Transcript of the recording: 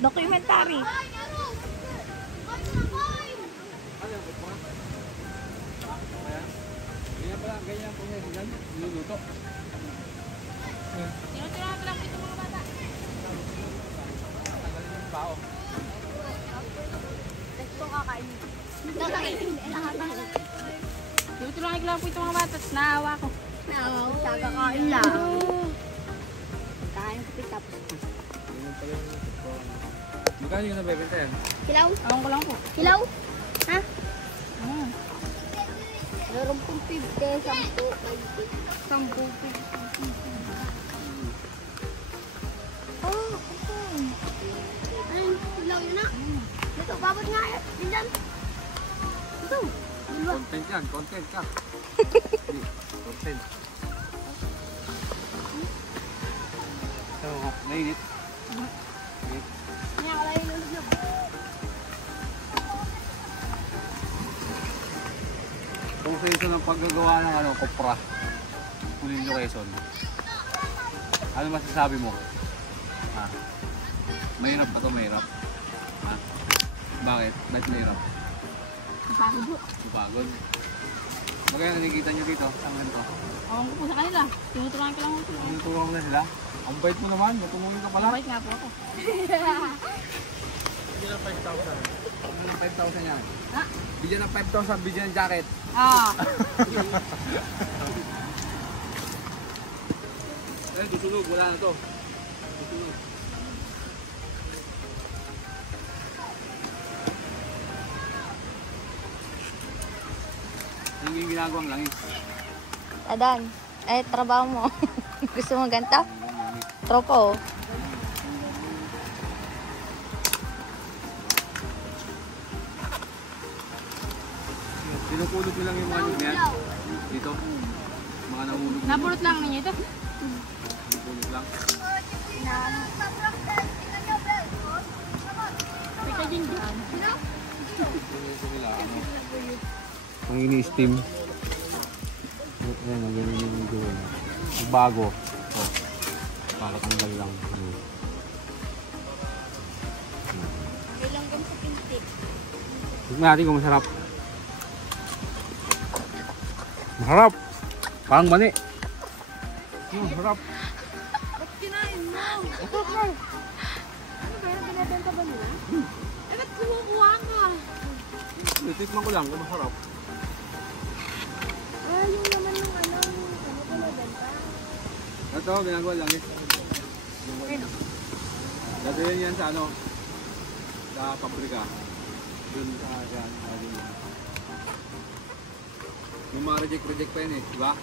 Documentary. Ganyan po yan. Niluluto. Tinutulungan ko lang po itong mga bata. Tanggalin yung bao. Gusto kakainin. Tinutulungan ko lang po itong mga bata. Naawa ko. Naawa ko. Kakain lang. Kain ko po tapos. Magkano yung nabibenta yan? Kilaw? Awang ko lang po. Kilaw? Ha? Meron pong 50, 10, 10, 20. 10, oh, okay. Ayun, kilaw yun na. Ito, babot nga yan. Diyan. Ito. Content yan, content ka. Content. So, mainit. Kaya ka lang yung lulog. Kung sa ito ng paggagawa ng kopra, Pulilio Quezon, ano masasabi mo? Ha? Mahirap ba ito? Mahirap? Ha? Bakit? Bakit mahirap? Napagod po. Napagod? Magkaya nakikita nyo dito? Ang ganito? Awang ko po sa kanila. Tinutulungan ko lang po. Tinutulungan mo na sila? Ang bait mo naman, matulungin ka pala. Mabait nga po ako. Bigyan ng 5,000. Bigyan ng 5,000 yan. Ha? Bigyan ng 5,000, bigyan ng jacket. Ah. Eh, susunog, wala na to. Susunog. Ano yung ginagawang langis? Adan, trabaho mo. Gusto mo ganito? Tropa oh. Pinupulot nyo lang yung mga nyug na yan. Dito. Mga nahulog. Napulot lang ninyo ito. Pinupulot lang. Pika din dyan. Ito nila, ano? Ang ini-steam. Ayan, ganyan yung gawin. Bago. Oh. Para tanggal lang. May langgam sa pintik. Tignan natin kung masarap. Masarap! Parang mani. Masarap. Ba't kinain mo? Masarap nga. Ano ba yung binibenta ba nila? Eh, ba't kumukuha ka? Tikman ko lang kung masarap. Ah, yung naman ng ano ko nabenta. Ito, ginagawa lang eh. Dadalhin yan sa ano? Sa pabrika. Dun sa yan. Yung mga reject pa yun eh, diba?